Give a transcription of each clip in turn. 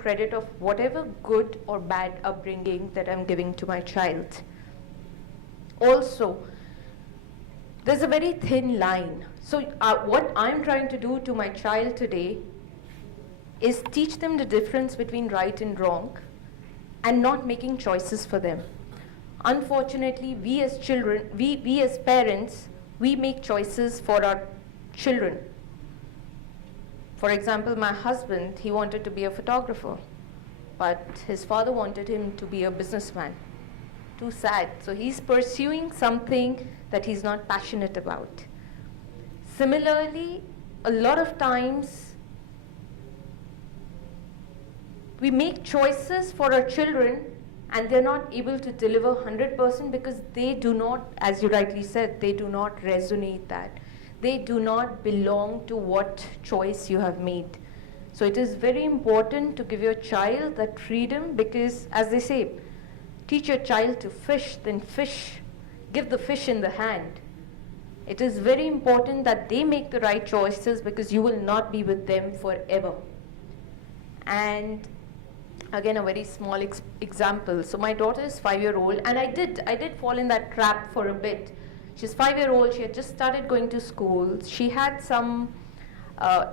credit of whatever good or bad upbringing that I'm giving to my child. Also, there's a very thin line. So what I'm trying to do to my child today is teach them the difference between right and wrong and not making choices for them. Unfortunately, we as children, we as parents, we make choices for our children. For example, my husband, he wanted to be a photographer, but his father wanted him to be a businessman. Too sad. So he's pursuing something that he's not passionate about. Similarly, a lot of times we make choices for our children and they're not able to deliver 100% because they do not, as you rightly said, they do not resonate that. They do not belong to what choice you have made. So it is very important to give your child that freedom because, as they say, teach your child to fish, then fish, give the fish in the hand. It is very important that they make the right choices because you will not be with them forever. And again, a very small example. So my daughter is 5-year-old, and I did fall in that trap for a bit. She's 5-year-old, she had just started going to school. She had some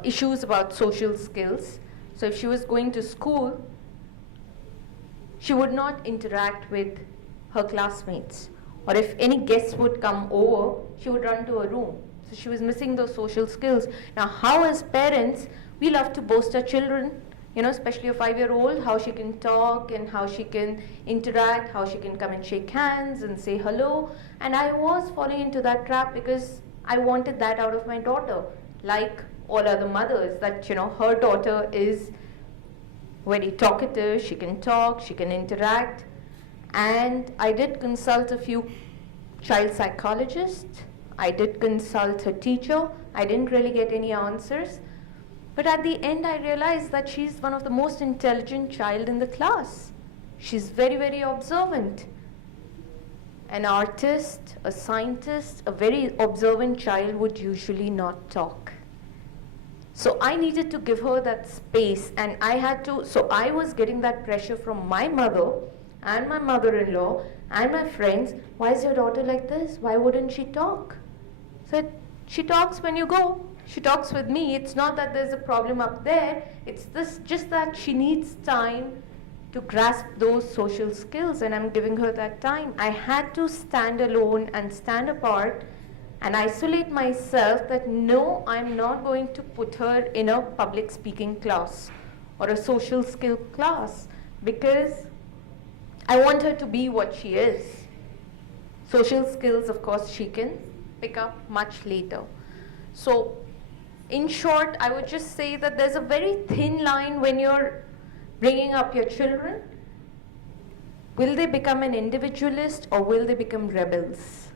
issues about social skills. So if she was going to school, she would not interact with her classmates. Or if any guests would come over, she would run to a room. So she was missing those social skills. Now, how as parents, we love to boast our children, you know, especially a 5-year-old, how she can talk and how she can interact, how she can come and shake hands and say hello. And I was falling into that trap because I wanted that out of my daughter, like all other mothers, that, you know, her daughter is very talkative, she can talk, she can interact. And I did consult a few child psychologists. I did consult a teacher. I didn't really get any answers. But at the end, I realized that she's one of the most intelligent child in the class. She's very, very observant. An artist, a scientist, a very observant child would usually not talk. So I needed to give her that space, and I had to, so I was getting that pressure from my mother and my mother-in-law and my friends. Why is your daughter like this? Why wouldn't she talk? I said, she talks when you go. She talks with me. It's not that there's a problem up there. It's just that she needs time to grasp those social skills, and I'm giving her that time. I had to stand alone and stand apart and isolate myself that no, I'm not going to put her in a public speaking class or a social skill class because I want her to be what she is. Social skills, of course, she can pick up much later. So, in short, I would just say that there's a very thin line when you're bringing up your children. Will they become an individualist or will they become rebels?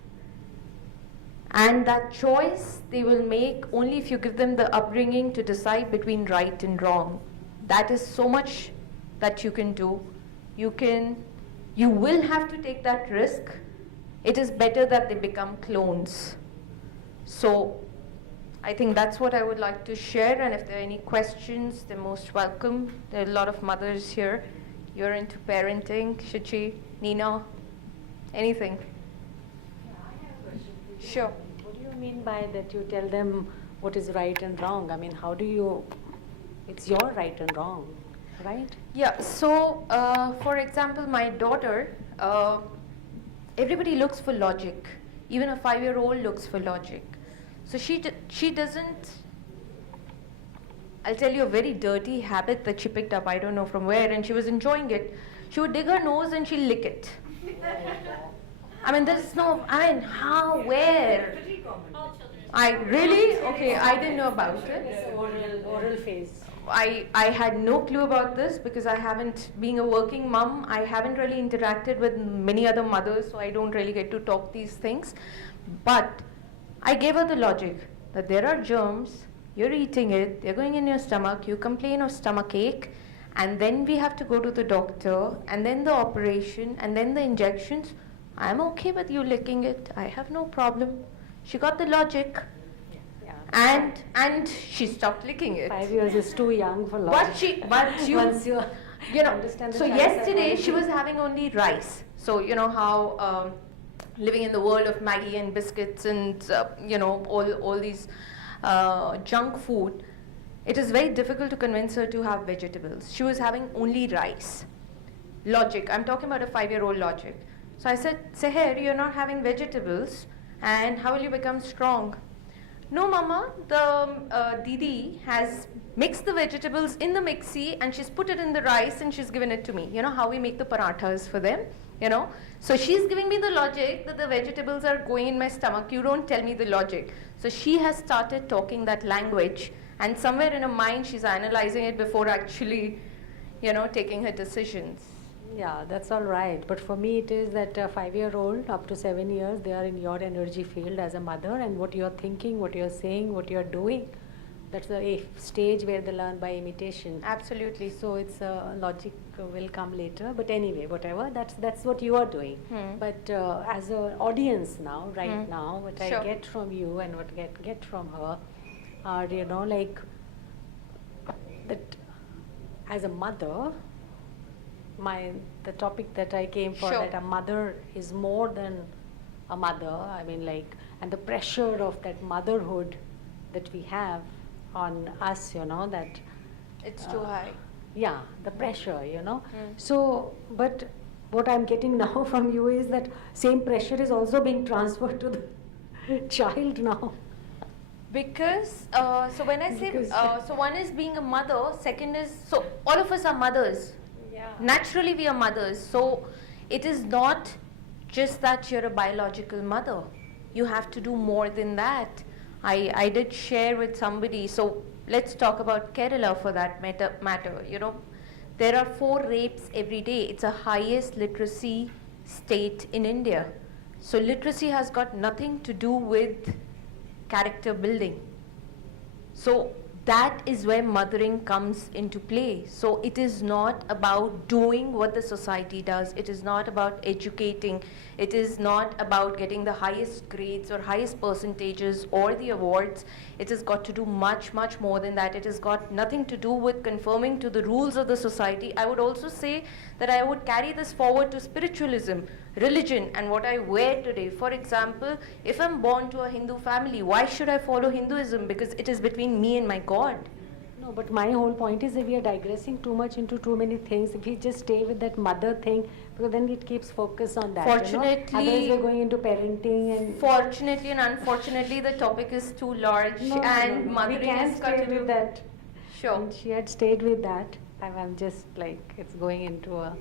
And that choice they will make only if you give them the upbringing to decide between right and wrong. That is so much that you can do. You will have to take that risk. It is better that they become clones. So I think that's what I would like to share, and if there are any questions, they're most welcome. There are a lot of mothers here. You're into parenting. Shichi, Nina, anything? Yeah, I have a question. Sure. What do you mean by that you tell them what is right and wrong? I mean, how do you, it's your right and wrong, right? Yeah, so for example, my daughter, everybody looks for logic. Even a 5-year-old looks for logic. So she doesn't, I'll tell you a very dirty habit that she picked up, I don't know from where, and she was enjoying it. She would dig her nose and she'll lick it. I mean, there's no, I mean, how, where? I really? Okay, I didn't know about it. It's oral phase. I had no clue about this because I haven't, being a working mom, I haven't really interacted with many other mothers, so I don't really get to talk these things. But I gave her the logic that there are germs, you're eating it, they're going in your stomach, you complain of stomachache, and then we have to go to the doctor, and then the operation, and then the injections. I'm okay with you licking it, I have no problem. She got the logic. Yeah. and she stopped licking it. 5 years is too young for logic. But you Once you understand the so child yesterday she psychology. was having only rice. So you know how living in the world of Maggie and biscuits and all these junk food, it is very difficult to convince her to have vegetables. She was having only rice. Logic, I'm talking about a 5-year-old logic. So I said, Seher, you're not having vegetables, and how will you become strong? No, Mama, the Didi has mixed the vegetables in the mixie and she's put it in the rice and she's given it to me. You know how we make the parathas for them, So she's giving me the logic that the vegetables are going in my stomach. You don't tell me the logic. So she has started talking that language, and somewhere in her mind she's analyzing it before actually, taking her decisions. Yeah, that's all right. But for me, it is that a 5-year-old up to 7 years, they are in your energy field as a mother, and what you're thinking, what you're saying, what you're doing, that's the stage where they learn by imitation. Absolutely. So it's logic will come later. But anyway, whatever, that's what you are doing. But as an audience now, right now, what Sure. I get from you and what I get from her are, like that as a mother, the topic that I came for, Sure. that a mother is more than a mother. I mean, and the pressure of that motherhood that we have on us, that It's too high. yeah, the pressure, So, but what I'm getting now from you is that same pressure is also being transferred to the child now. Because, so when I say, Because- so one is being a mother, second is, so all of us are mothers. Yeah. Naturally we are mothers. So it is not just that you're a biological mother. You have to do more than that. I did share with somebody, so let's talk about Kerala for that matter. There are 4 rapes every day. It's the highest literacy state in India. So literacy has got nothing to do with character building. So that is where mothering comes into play. So it is not about doing what the society does. It is not about educating. It is not about getting the highest grades or highest percentages or the awards. It has got to do much, much more than that. It has got nothing to do with conforming to the rules of the society. I would also say that I would carry this forward to spiritualism, religion, and what I wear today. For example, if I'm born to a Hindu family, why should I follow Hinduism? Because it is between me and my God. No, but my whole point is that we are digressing too much into too many things. If we just stay with that mother thing, because then it keeps focus on that. Fortunately- Otherwise we're going into parenting and. Fortunately and unfortunately, the topic is too large, and We mothering can is got stay to do with that. Sure. And she had stayed with that. I'm just it's going into a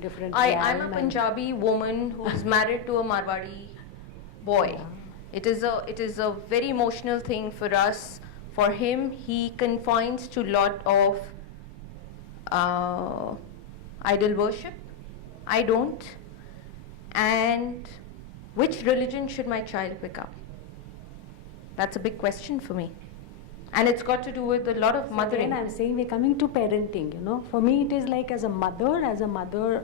different I'm realm a and- Punjabi woman who's married to a Marwari boy. Yeah. It is a very emotional thing for us. For him, he confines to lot of idol worship. I don't. And which religion should my child pick up? That's a big question for me. And it's got to do with a lot of So mothering. again, I'm saying we're coming to parenting, For me, it is like as a mother,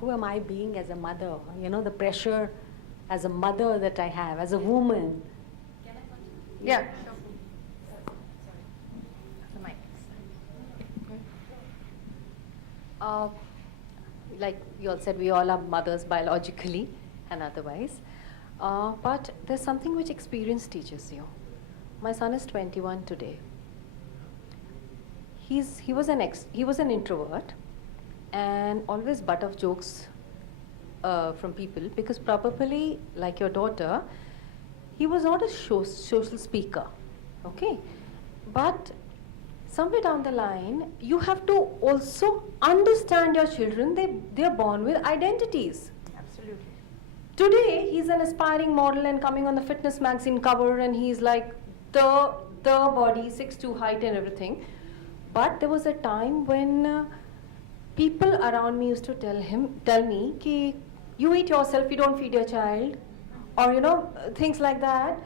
who am I being as a mother? The pressure as a mother that I have, as a woman. Yeah. The mic. Like you all said, we all are mothers biologically and otherwise. But there's something which experience teaches you. My son is 21 today. He was an introvert and always butt of jokes from people, because probably like your daughter, he was not a social speaker, okay? But somewhere down the line, you have to also understand your children. They're born with identities. Absolutely. Today, he's an aspiring model and coming on the fitness magazine cover, and he's like the body, 6'2" height and everything. But there was a time when people around me used to tell me, ki, you eat yourself, you don't feed your child, or things like that.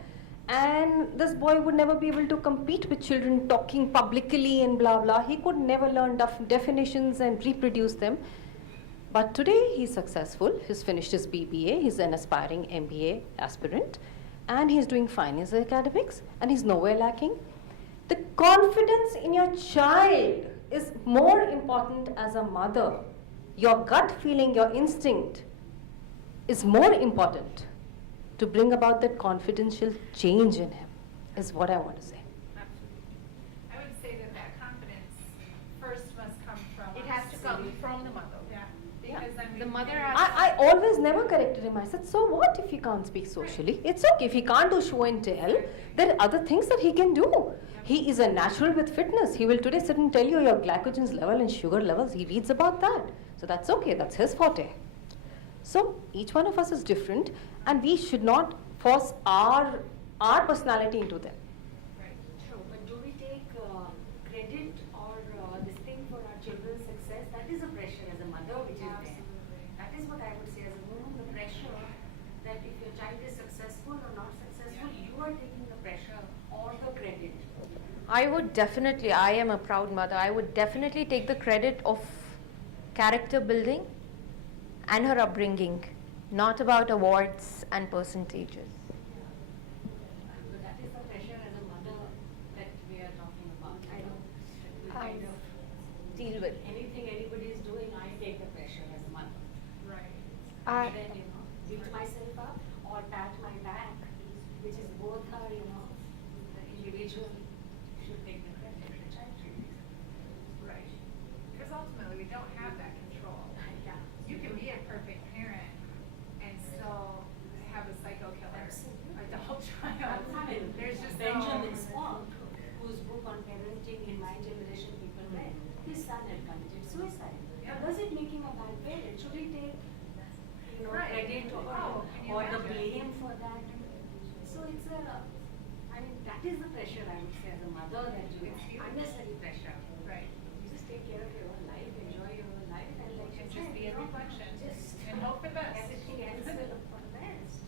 And this boy would never be able to compete with children talking publicly and blah blah. He could never learn definitions and reproduce them. But today he's successful. He's finished his BBA. He's an aspiring MBA aspirant, and he's doing fine in his academics and he's nowhere lacking. The confidence in your child is more important as a mother. Your gut feeling, your instinct is more important to bring about that confidential change in him, is what I want to say. Absolutely. I would say that confidence first must come from It us. has to come from the mother. Yeah, because I mean, The mother parents- has- I always never corrected him. I said, so what if he can't speak socially? It's okay. If he can't do show and tell, there are other things that he can do. He is a natural with fitness. He will today sit and tell you your glycogen's level and sugar levels. He reads about that. So that's okay. That's his forte. So each one of us is different, and we should not force our personality into them. Right. True, but do we take credit or this thing for our children's success? That is a pressure as a mother which is there. Absolutely. That is what I would say as a woman, the pressure that if your child is successful or not successful, you are taking the pressure or the credit. I would definitely, I am a proud mother, I would definitely take the credit of character building and her upbringing, not about awards and percentages. But that is the pressure as a mother that we are talking about. I know. We kind of Deal with. anything anybody is doing, I take the pressure as a mother. Right. And then, build myself up or pat my back, which is both are, the individual should take the credit, the child should take the Right. Because ultimately, we don't have that control. credit. Yeah. You can be a perfect parent and still have a psycho killer adult child. There's just Benjamin no. Swan, whose book on parenting in my generation people read, his son had committed suicide. Yeah. Now, does it make him a bad parent? Should he take, Right. credit or, Oh, can you or the imagine? blame for that? So it's that is the pressure I would say as a mother that you It's huge. unnecessary pressure. Right. You just take care of your own life, enjoy your own life, and let And your just be a reflection and hope for the best. Everything else will look for the best.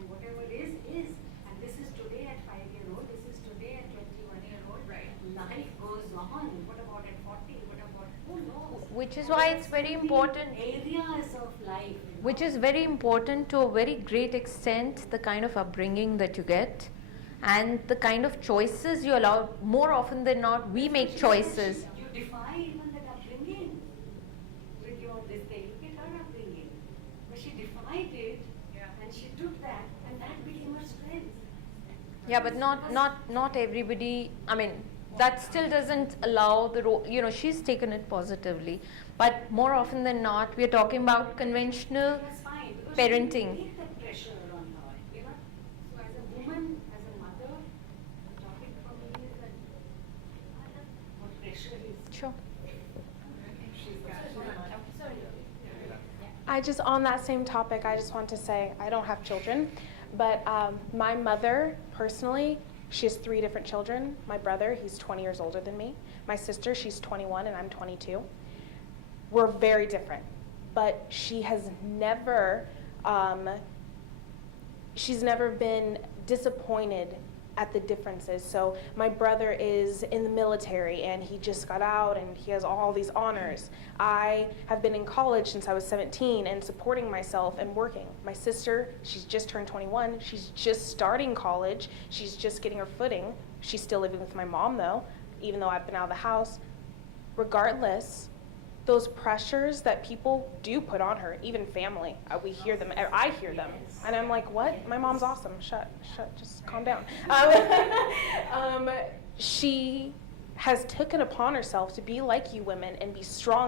And whatever is. And this is today at 5-year-old, this is today at 21-year-old. Right. Life goes on. What about at 40? What about who knows? Which is why it's very important. Areas of life. Which is very important to a very great extent, the kind of upbringing that you get and the kind of choices you allow. More often than not, we make choices. You defy even that upbringing with your this thing. Look at her upbringing. But she defied it Yeah. and she took that and that became her strength. Yeah, but not everybody. I mean, that still doesn't allow the role. She's taken it positively, but more often than not, we are talking about conventional That's fine. Because parenting. You take that pressure on her, So as a woman, as a mother, the topic for me is that what pressure is. Sure. She's got I just, on that same topic, I just want to say, I don't have children, but my mother, personally, she has 3 different children. My brother, he's 20 years older than me. My sister, she's 21 and I'm 22. We're very different, but she has never, she's never been disappointed at the differences. So my brother is in the military and he just got out and he has all these honors. I have been in college since I was 17 and supporting myself and working. My sister, she's just turned 21. She's just starting college. She's just getting her footing. She's still living with my mom though, even though I've been out of the house. Regardless, those pressures that people do put on her, even family, we hear them, I hear them, and I'm like, what? My mom's awesome, shut, just calm down. She has taken upon herself to be like you women and be strong